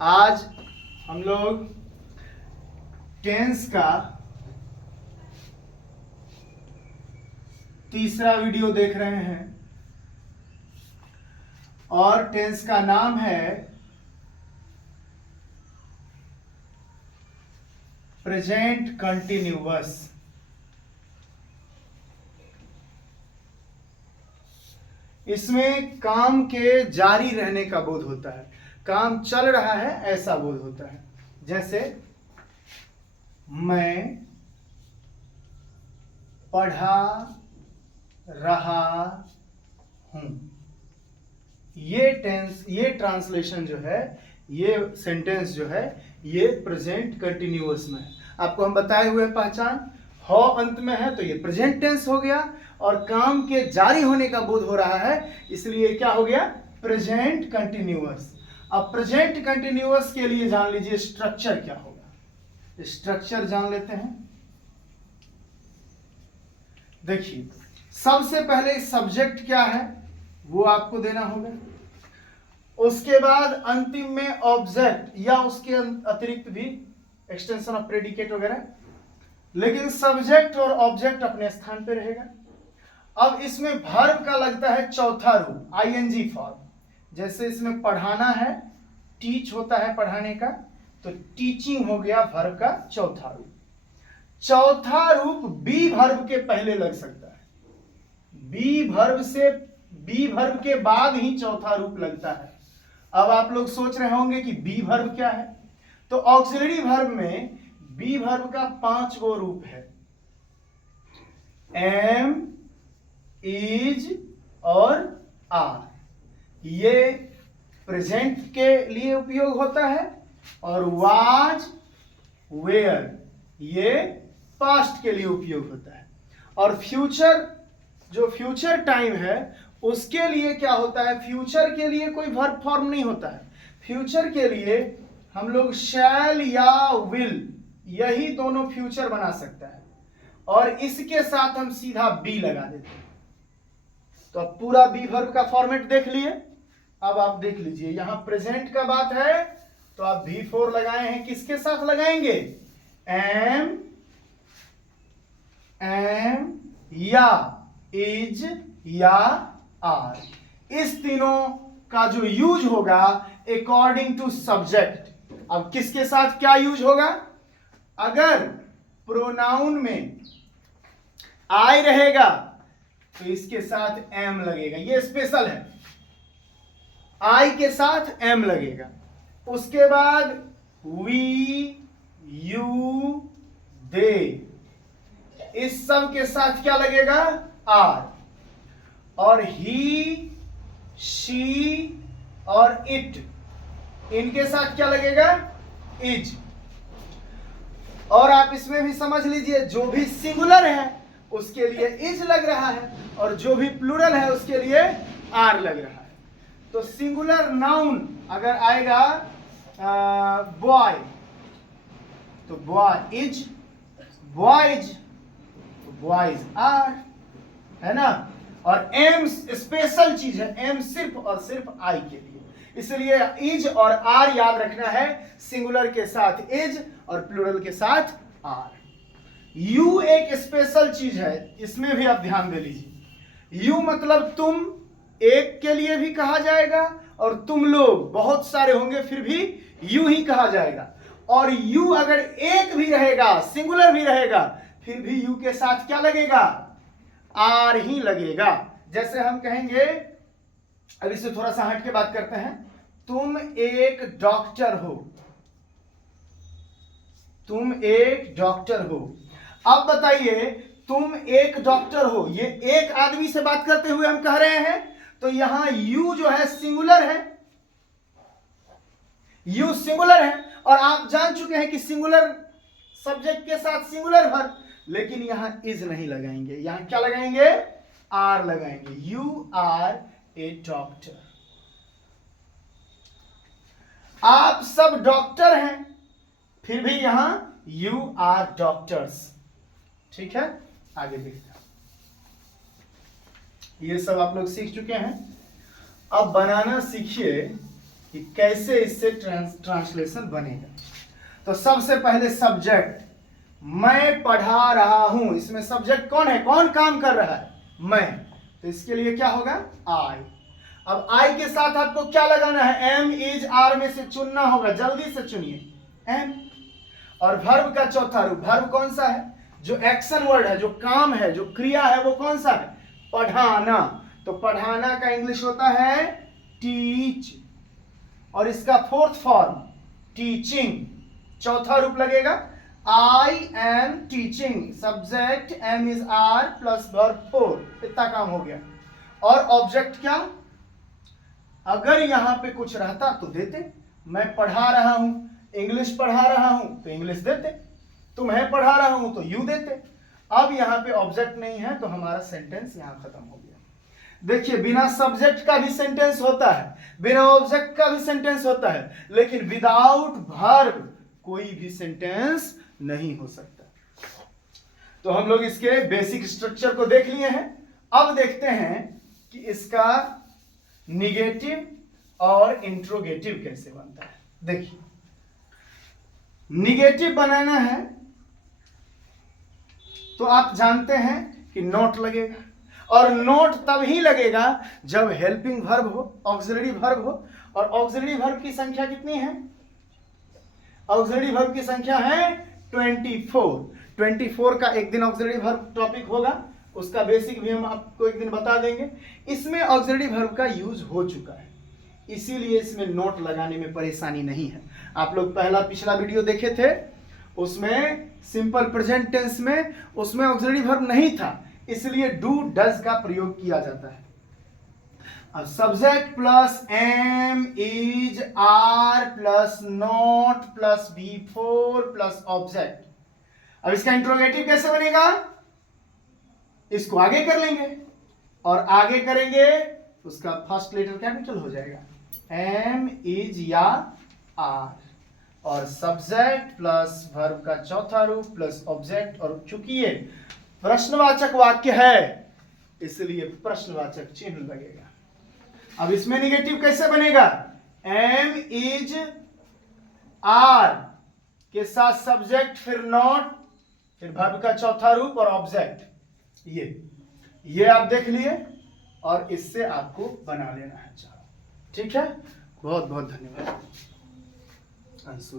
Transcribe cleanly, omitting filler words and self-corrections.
आज हम लोग टेंस का तीसरा वीडियो देख रहे हैं और टेंस का नाम है प्रेजेंट कंटिन्यूअस। इसमें काम के जारी रहने का बोध होता है, काम चल रहा है ऐसा बोध होता है। जैसे मैं पढ़ा रहा हूं, ये टेंस, ये ट्रांसलेशन जो है, ये सेंटेंस जो है, ये प्रेजेंट कंटिन्यूअस में है। आपको हम बताए हुए पहचान, हो अंत में है तो ये प्रेजेंट टेंस हो गया और काम के जारी होने का बोध हो रहा है, इसलिए क्या हो गया, प्रेजेंट कंटिन्यूअस। अब प्रेजेंट कंटिन्यूअस के लिए जान लीजिए स्ट्रक्चर क्या होगा। स्ट्रक्चर जान लेते हैं। देखिए, सबसे पहले सब्जेक्ट क्या है वो आपको देना होगा, उसके बाद अंतिम में ऑब्जेक्ट या उसके अतिरिक्त भी एक्सटेंशन ऑफ प्रेडिकेट वगैरह, लेकिन सब्जेक्ट और ऑब्जेक्ट अपने स्थान पे रहेगा। अब इसमें वर्ब का लगता है चौथा रूप, आईएनजी फॉर्म। जैसे इसमें पढ़ाना है, टीच होता है पढ़ाने का, तो टीचिंग हो गया वर्ब का चौथा रूप। चौथा रूप बी वर्ब के पहले लग सकता है, बी वर्ब के बाद ही चौथा रूप लगता है। अब आप लोग सोच रहे होंगे कि बी वर्ब क्या है, तो ऑक्सिलरी वर्ब में बी वर्ब का 5 गो रूप है। एम, इज और आर, ये प्रेजेंट के लिए उपयोग होता है, और वाज, वेयर, ये पास्ट के लिए उपयोग होता है। और फ्यूचर, जो फ्यूचर टाइम है उसके लिए क्या होता है, फ्यूचर के लिए कोई वर्ब फॉर्म नहीं होता है। फ्यूचर के लिए हम लोग शैल या विल, यही दोनों फ्यूचर बना सकता है, और इसके साथ हम सीधा बी लगा देते हैं। तो अब पूरा बी वर्ब का फॉर्मेट देख लिए। अब आप देख लीजिए, यहां प्रेजेंट का बात है तो आप V4 लगाए हैं, किसके साथ लगाएंगे, एम, या इज या आर, इस तीनों का जो यूज होगा अकॉर्डिंग टू सब्जेक्ट। अब किसके साथ क्या यूज होगा, अगर प्रोनाउन में आई रहेगा तो इसके साथ एम लगेगा, ये स्पेशल है, आई के साथ एम लगेगा। उसके बाद वी, यू, दे, इस सब के साथ क्या लगेगा, आर। और ही, शी और इट, इनके साथ क्या लगेगा, इज। और आप इसमें भी समझ लीजिए, जो भी सिंगुलर है उसके लिए इज लग रहा है, और जो भी प्लूरल है उसके लिए आर लग रहा है। तो सिंगुलर नाउन अगर आएगा बॉय, तो बॉय इज, बॉयज, तो बॉयज आर, है ना। और एम स्पेशल चीज है, एम सिर्फ और सिर्फ आई के लिए, इसलिए इज और आर याद रखना है, सिंगुलर के साथ इज और प्लूरल के साथ आर। यू एक स्पेशल चीज है, इसमें भी आप ध्यान दे लीजिए। यू मतलब तुम, एक के लिए भी कहा जाएगा, और तुम लोग बहुत सारे होंगे फिर भी यू ही कहा जाएगा। और यू अगर एक भी रहेगा, सिंगुलर भी रहेगा, फिर भी यू के साथ क्या लगेगा, आर ही लगेगा। जैसे हम कहेंगे, अब इससे थोड़ा सा हट के बात करते हैं, तुम एक डॉक्टर हो, तुम एक डॉक्टर हो। अब बताइए, तुम एक डॉक्टर हो, ये एक आदमी से बात करते हुए हम कह रहे हैं, तो यहां यू जो है सिंगुलर है, यू सिंगुलर है, और आप जान चुके हैं कि सिंगुलर सब्जेक्ट के साथ सिंगुलर वर्ब, लेकिन यहां इज नहीं लगाएंगे, यहां क्या लगाएंगे, आर लगाएंगे। यू आर ए डॉक्टर, आप सब डॉक्टर हैं, फिर भी यहां यू आर डॉक्टर्स। ठीक है, आगे देखते हैं। ये सब आप लोग सीख चुके हैं। अब बनाना सीखिए कि कैसे इससे ट्रांसलेशन बनेगा। तो सबसे पहले सब्जेक्ट, मैं पढ़ा रहा हूं, इसमें सब्जेक्ट कौन है, कौन काम कर रहा है, मैं, तो इसके लिए क्या होगा, आई। अब आई के साथ आपको क्या लगाना है, एम इज आर में से चुनना होगा, जल्दी से चुनिए एम। और वर्ब का चौथा रूप, वर्ब कौन सा है, जो एक्शन वर्ड है, जो काम है, जो क्रिया है, वो कौन सा है, पढ़ाना। तो पढ़ाना का इंग्लिश होता है टीच, और इसका फोर्थ फॉर्म टीचिंग, चौथा रूप लगेगा I am teaching, subject am is are plus verb four, इतना काम हो गया। और ऑब्जेक्ट क्या, अगर यहां पे कुछ रहता तो देते, मैं पढ़ा रहा हूं, इंग्लिश पढ़ा रहा हूं तो इंग्लिश देते, तुम्हें पढ़ा रहा हूं तो यू देते। अब यहां पे ऑब्जेक्ट नहीं है तो हमारा सेंटेंस यहां खत्म हो गया। देखिए बिना सब्जेक्ट का भी सेंटेंस होता है, बिना ऑब्जेक्ट का भी सेंटेंस होता है, लेकिन विदाउट वर्ब कोई भी सेंटेंस नहीं हो सकता। तो हम लोग इसके बेसिक स्ट्रक्चर को देख लिए हैं। अब देखते हैं कि इसका निगेटिव और इंट्रोगेटिव कैसे बनता है। देखिए निगेटिव बनाना है तो आप जानते हैं कि नोट लगेगा, और नोट तब ही लगेगा जब हेल्पिंग वर्ब हो, ऑक्सिलरी वर्ब हो। और ऑक्सिलरी वर्ब की संख्या कितनी है, ऑक्सिलरी वर्ब की संख्या है 24 का एक दिन ऑक्सिलरी वर्ब टॉपिक होगा, उसका बेसिक भी हम आपको एक दिन बता देंगे। इसमें ऑक्सिलरी वर्ब का यूज हो चुका है, इसीलिए इसमें नोट लगाने में परेशानी नहीं है। आप लोग पिछला वीडियो देखे थे, उसमें सिंपल प्रेजेंट टेंस में उसमें ऑक्सिलरी वर्ब नहीं था, इसलिए डू डज का प्रयोग किया जाता है। अब subject plus am is are plus not plus V4 plus object. अब इसका इंट्रोगेटिव कैसे बनेगा, इसको आगे कर लेंगे, और आगे करेंगे उसका फर्स्ट लेटर कैपिटल हो जाएगा, एम इज या आर, और सब्जेक्ट प्लस वर्ब का चौथा रूप प्लस ऑब्जेक्ट। और चूंकि ये प्रश्नवाचक वाक्य है इसलिए प्रश्नवाचक चिन्ह लगेगा। अब इसमें निगेटिव कैसे बनेगा, एम इज आर के साथ सब्जेक्ट, फिर नॉट, फिर वर्ब का चौथा रूप और ऑब्जेक्ट। ये आप देख लिए, और इससे आपको बना लेना है। ठीक है, बहुत बहुत धन्यवाद।